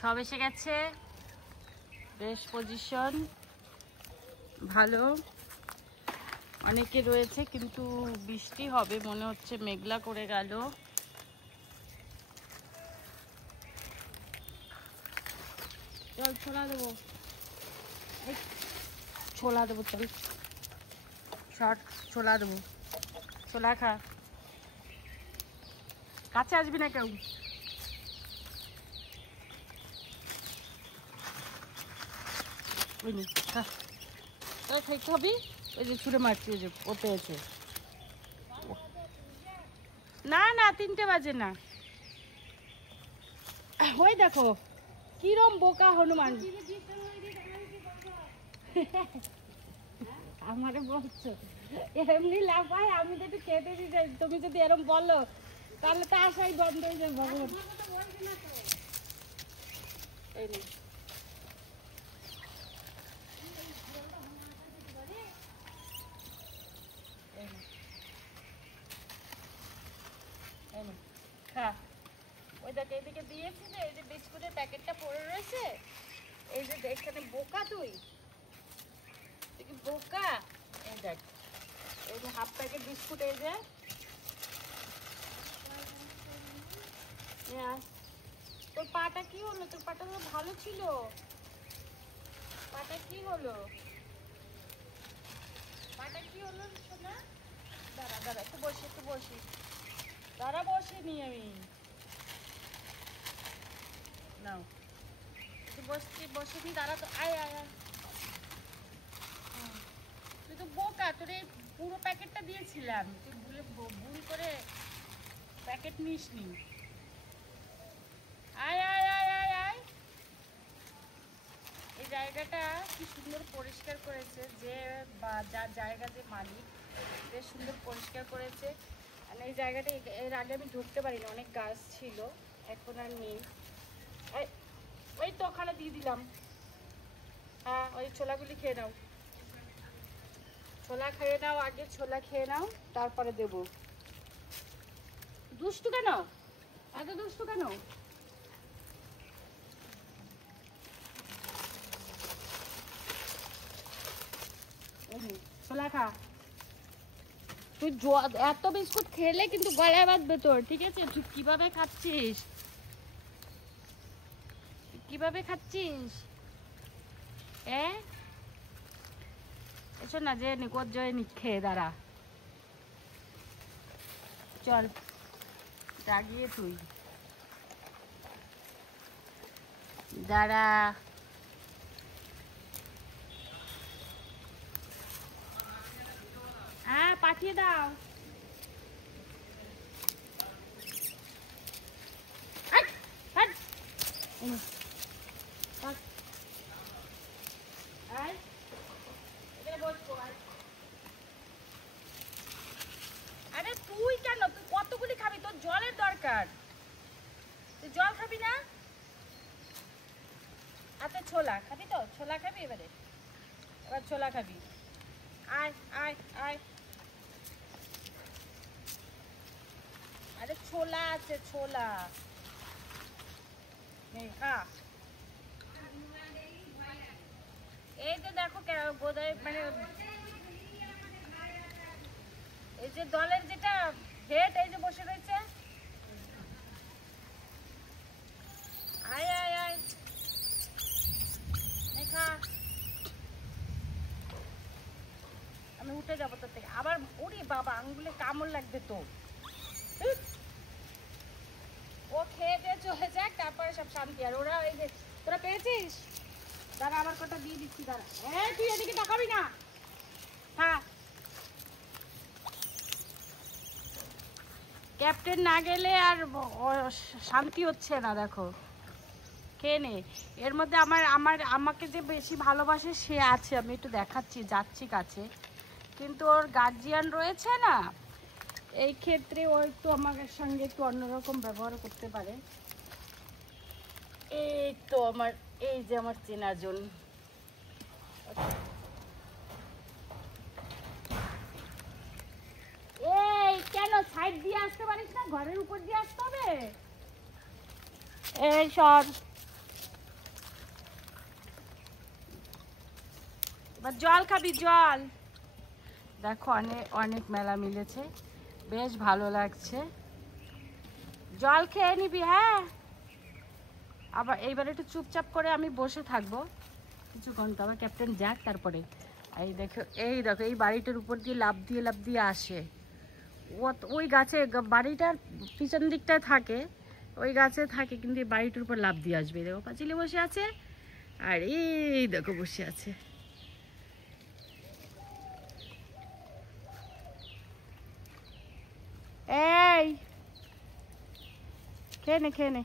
সব এসে গেছে, বেশ পজিশন ভালো, অনেকে রয়েছে কিন্তু বৃষ্টি হবে মনে হচ্ছে, মেঘলা করে গেল। চল ছোলা দেবো, ছোলা দেবো, চল শর্ট ছোলা দেবো, ছোলা খা, কাছে আসবি না কেউ। খাইতে হবে, ওই যে ছুঁড়ে মারছি, ওই যে ও পেয়েছে। না না 3টে বাজে না, ওই দেখো কিরম বোকা হনুমান। আমারে বলছো এমনি লাফায়, আমি তো একটু খেতে দিতে, তুমি যদি এরম বলো তাহলে তো আশাই বন্ধ হয়ে যাবে। ভগবান এই নেই, খা। ওই দেখ এদিকে দিয়েছি যে, এই যে বিস্কুটের প্যাকেটটা পড়ে রয়েছে, এই যে এখানে বোকা তুই কি বোকা। এই দেখ এই যে হাফ প্যাকেট বিস্কুট, এই যে তোর পাটা কি হলো? তোর পাটা তো ভালো ছিল, পাটা কি হলো? পাটা কি হলো সোনা? দাঁড়া দাঁড়া একটু বসি, একটু বসি, দাঁড়া বসিনি আমি, নাও একটু বসছি, বসিনি, দাঁড়া তো, আয় আয় আয়। তুই তো বোকা, তোর এই পুরো প্যাকেটটা দিয়েছিলাম, তুই ভুল করে প্যাকেট নিস নি। আয় আয় আয় আয় আয়। এই জায়গাটা কি সুন্দর পরিষ্কার করেছে, যে বা যার জায়গা, যে মালিক, বেশ সুন্দর পরিষ্কার করেছে। আর এই জায়গাটা এর আগে আমি ঢুকতে পারি না, অনেক গাছ ছিল, এখন আর নেই। ওই তো ওখানে দিয়ে দিলাম। হ্যাঁ ওই ছোলাগুলি খেয়ে নাও, ছোলা খেয়ে নাও, আগে ছোলা খেয়ে নাও, তারপরে দেবো। দুষ্টু কেন, এত দুষ্টু কেন? ছোলা খা, তুই এত বিস্কুট খেলে কিন্তু গলায় বাঁধবে তোর, ঠিক আছে? তুই কিভাবে খাচ্ছিস, কিভাবে খাচ্ছিস? এসো না, যে নিকট জয় খেয়ে দাঁড়া, চল জাগিয়ে তুই দাঁড়া। হ্যাঁ পাঠিয়ে দাও। আরে তুই কেন, তুই কতগুলি খাবি? তোর জলের দরকার, তুই জল খাবি না? আচ্ছা ছোলা খাবি তো, ছোলা খাবি, এবার ছোলা খাবি, আয় আয় আয়। আরে ছোলা আছে, ছোলা খা। এই যে দেখো বোধহয় মানে এই যে দলের যেটা হেড, এই যে বসে রয়েছে, আয় আয় আয় খা। আমি উঠে যাবো তোর থেকে আবার, ওরে বাবা আঙ্গুলে কামড় লাগবে তো। ও খেয়ে দিয়ে চলে যাক, তারপরে সব শান্তি। আর ওরা এই যে তোরা পেয়েছিস, দাঁড়া আবার কটা দিয়ে দিচ্ছি, দাঁড়া। তুই এদিকে তাকাবি না, হ্যাঁ ক্যাপ্টেন না গেলে আর শান্তি হচ্ছে না। দেখো খেয়ে নে, এর মধ্যে আমাকে যে বেশি ভালোবাসে সে আছে, আমি একটু দেখাচ্ছি, যাচ্ছি কাছে, কিন্তু ওর গার্জিয়ান রয়েছে না, এই ক্ষেত্রে ও একটু আমাদের সঙ্গে একটু অন্যরকম ব্যবহার করতে পারে। এই তো আমার, এই যে আমার চেনাজন। এই কেন সাইড দিয়ে আসতে পারিস না, ঘরের উপর দিয়ে আসতে হবে? এই সর, বা জল খাবি জল? দেখো অনেক অনেক মেলা মিলেছে, বেশ ভালো লাগছে। জল খেয়ে নিবি হ্যাঁ। আবার এইবার একটু চুপচাপ করে আমি বসে থাকবো কিছুক্ষণ, তো আবার ক্যাপ্টেন যাক তারপরে। এই দেখো এই দেখো এই বাড়িটার উপর দিয়ে লাফ দিয়ে আসে। ওই গাছে, বাড়িটার পিছন দিকটায় থাকে, ওই গাছে থাকে, কিন্তু এই বাড়িটার উপর লাফ দিয়ে আসবে। দেখো পাঁচিলে বসে আছে, আর এই দেখো বসে আছে। এই খেয়ে নে খেয়ে নে।